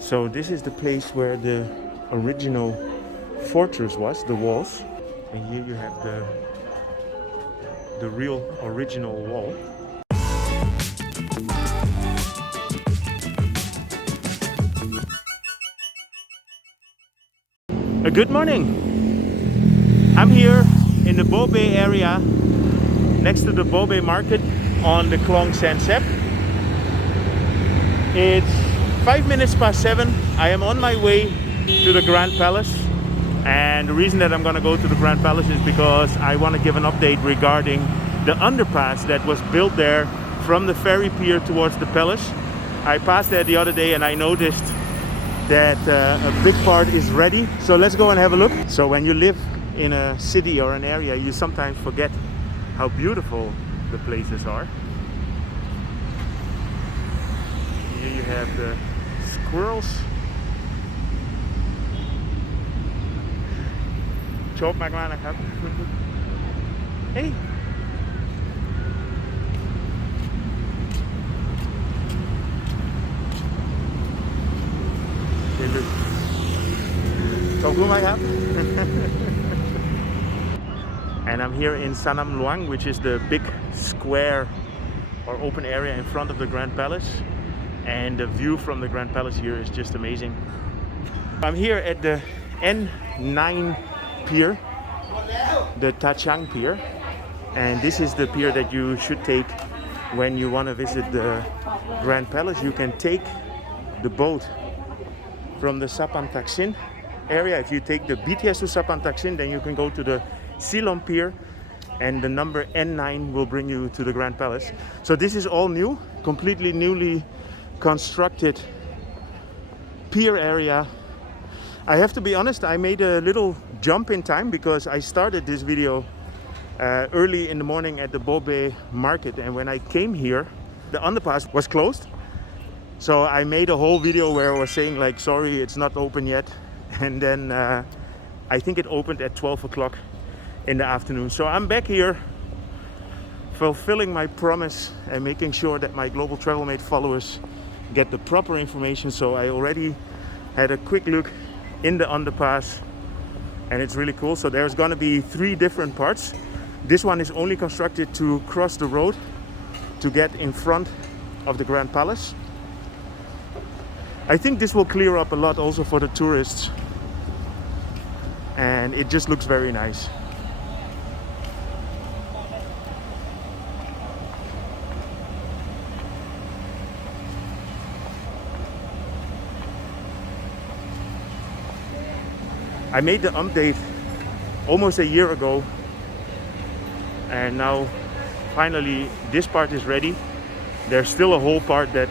So this is the place where the original fortress was, the walls. And here you have the real original wall. Good morning. I'm here in the Bae area next to the Bae Market on the Luang Sansep. It's 5 minutes past 7. I am on my way to the Grand Palace, and the reason that I'm gonna go to the Grand Palace is because I want to give an update regarding the underpass that was built there from the ferry pier towards the palace. I passed there the other day and I noticed that a big part is ready. So let's go and have a look. So when you live in a city or an area, you sometimes forget how beautiful the places are. Here you have the squirrels. Chop มากๆนะครับ Hey. And I'm here in Sanam Luang, which is the big square or open area in front of the Grand Palace, and the view from the Grand Palace here is just amazing. I'm here at the N9 pier, the Tachang Pier, and this is the pier that you should take when you want to visit the Grand Palace. You can take the boat from the Sapan Taksin area. If you take the BTS to Sapan Taksin, then you can go to the Silom Pier, and the number N9 will bring you to the Grand Palace. So this is all new, completely newly constructed pier area. I have to be honest, I made a little jump in time because I started this video early in the morning at the Bae Market, and when I came here, the underpass was closed. So I made a whole video where I was saying like, sorry, it's not open yet. And then I think it opened at 12 o'clock in the afternoon. So I'm back here fulfilling my promise and making sure that my Global Travel Mate followers get the proper information. So I already had a quick look in the underpass, and it's really cool. So there's gonna be 3 different parts. This one is only constructed to cross the road to get in front of the Grand Palace. I think this will clear up a lot also for the tourists, and it just looks very nice. I made the update almost a year ago, and now finally this part is ready. There's still a whole part that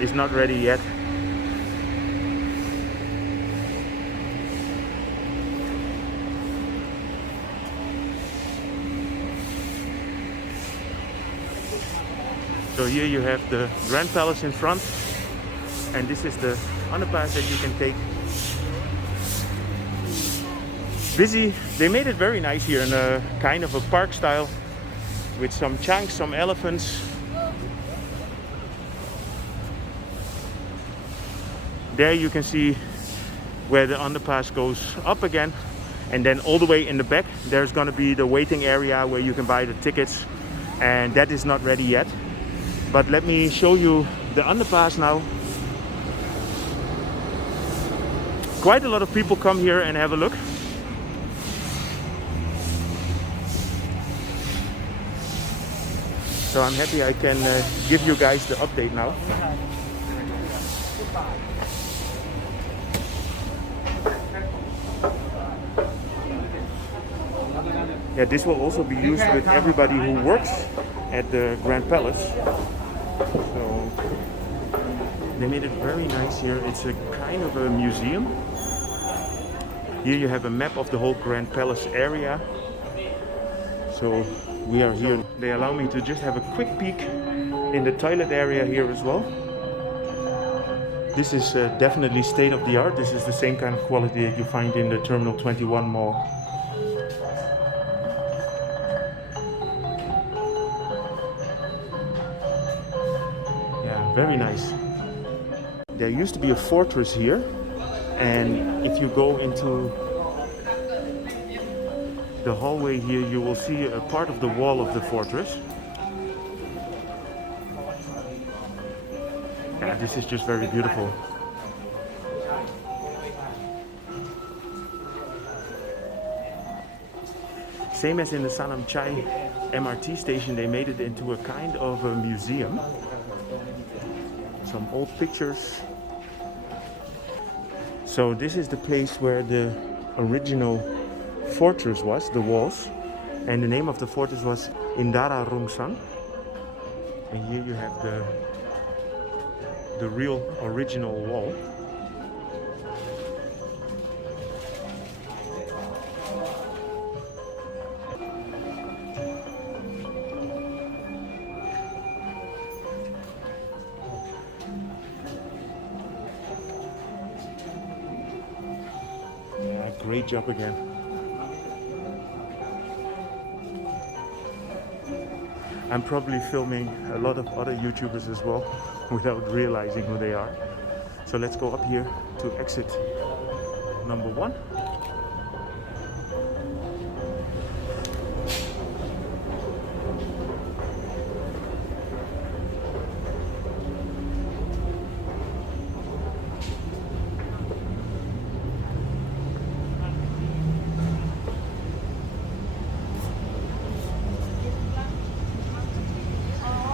is not ready yet. So here you have the Grand Palace in front, and this is the underpass that you can take. Busy. They made it very nice here in a kind of a park style with some chunks, some elephants. There you can see where the underpass goes up again, and then all the way in the back there's going to be the waiting area where you can buy the tickets, and that is not ready yet. But let me show you the underpass now. Quite a lot of people come here and have a look. So I'm happy I can give you guys the update now. Yeah, this will also be used with everybody who works at the Grand Palace. So they made it very nice here. It's a kind of a museum. Here you have a map of the whole Grand Palace area. So we are here. They allow me to just have a quick peek in the toilet area here as well. This is definitely state of the art. This is the same kind of quality that you find in the Terminal 21 mall. Yeah, very nice. there used to be a fortress here, and if you go into the hallway here, you will see a part of the wall of the fortress. Yeah, this is just very beautiful. Same as in the Sanam MRT station, they made it into a kind of a museum. Some old pictures. So this is the place where the original fortress was, the walls. And the name of the fortress was Indara Rungsang. And here you have the real original wall. Great job again. I'm probably filming a lot of other YouTubers as well without realizing who they are. So let's go up here to exit number 1.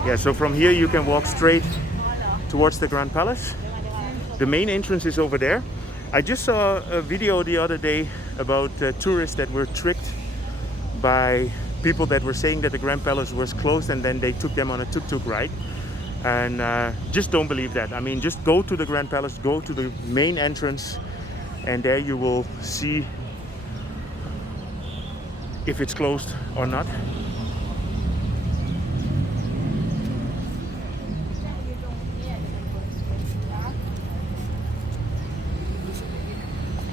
Yeah, so from here you can walk straight towards the Grand Palace. The main entrance is over there. I just saw a video the other day about tourists that were tricked by people that were saying that the Grand Palace was closed, and then they took them on a tuk-tuk ride. And just don't believe that. I mean, just go to the Grand Palace, go to the main entrance, and there you will see if it's closed or not.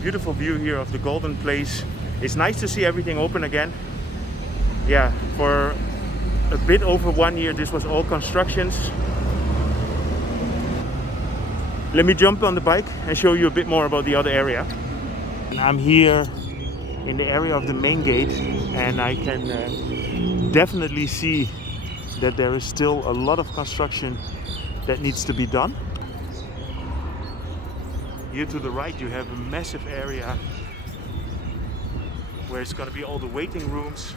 Beautiful view here of the Golden Place. It's nice to see everything open again. Yeah, for a bit over 1 year this was all constructions. Let me jump on the bike and show you a bit more about the other area. I'm here in the area of the main gate, and I can definitely see that there is still a lot of construction that needs to be done. Here to the right you have a massive area where it's going to be all the waiting rooms,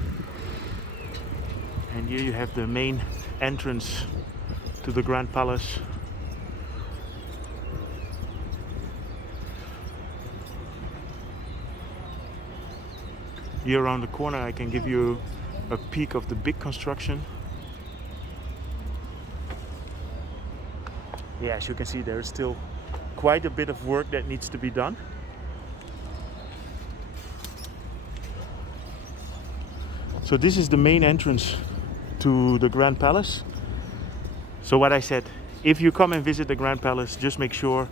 and here you have the main entrance to the Grand Palace. Here around the corner I can give you a peek of the big construction. Yeah, as you can see, there is still quite a bit of work that needs to be done. So this is the main entrance to the Grand Palace. So what I said, if you come and visit the Grand Palace, just make sure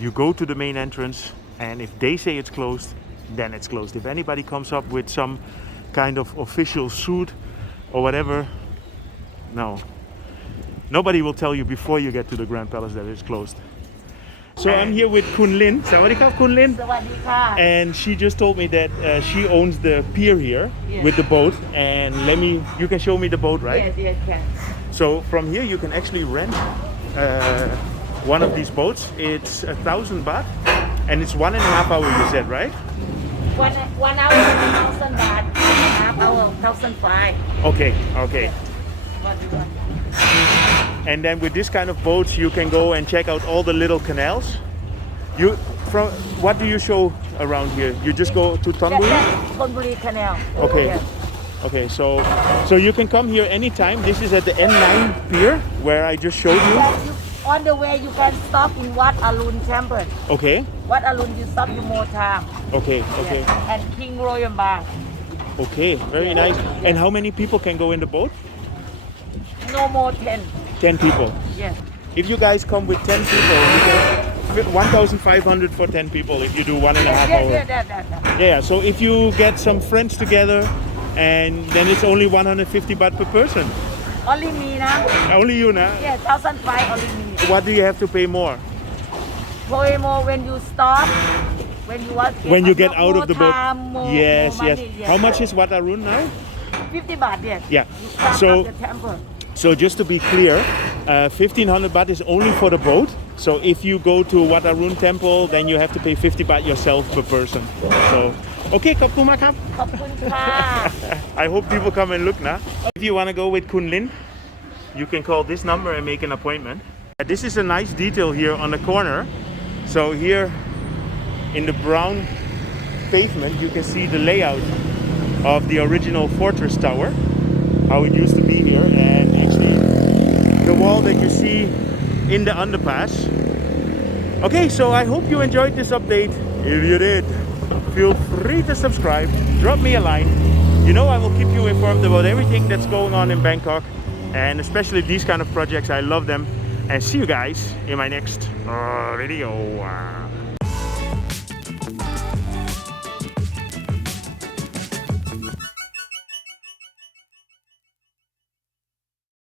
you go to the main entrance, and if they say it's closed, then it's closed. If anybody comes up with some kind of official suit or whatever, no. Nobody will tell you before you get to the Grand Palace that it's closed. So I'm here with Kun Lin. Sawadee Kun Lin. Sawadee. And she just told me that she owns the pier here with the boat. And you can show me the boat, right? Yes. So from here you can actually rent one of these boats. It's 1,000 baht, and it's 1.5 hours, you said, right? 1 hour 1,000 baht, half hour 1,500. Okay. What do you want? And then with this kind of boats you can go and check out all the little canals. What do you show around here? You just go to Thonburi? Thonburi Canal. Okay. Yes. Okay, so you can come here anytime. This is at the N9 pier where I just showed you. On the way you can stop in Wat Arun Temple. Okay. Wat Arun you stop you more time. Okay. Yes. And King Royal Bar. Okay, very nice. And how many people can go in the boat? No more 10. 10 people. Yes. If you guys come with 10 people, you get 1,500 for 10 people if you do 1.5 hours. Yeah, so if you get some friends together, and then it's only 150 baht per person. Only me now. Only you now? Yeah, 1,500 only me. What do you have to pay more? Poemo when you stop, when you get out of the boat. time, more Yes, money, yes. How much is Wat Arun now? 50 baht, yes. Yeah. You come So- up the temple. So just to be clear, 1500 baht is only for the boat. So if you go to Wat Arun temple, then you have to pay 50 baht yourself per person. So, okay, ขอบคุณมากครับ ขอบคุณค่ะ I hope people come and look now. If you want to go with Kun Lin, you can call this number and make an appointment. This is a nice detail here on the corner. So here in the brown pavement, you can see the layout of the original fortress tower, how it used to be here, and actually the wall that you see in the underpass. Okay, so I hope you enjoyed this update. If you did, feel free to subscribe, drop me a line. You know I will keep you informed about everything that's going on in Bangkok, and especially these kind of projects. I love them, and see you guys in my next video.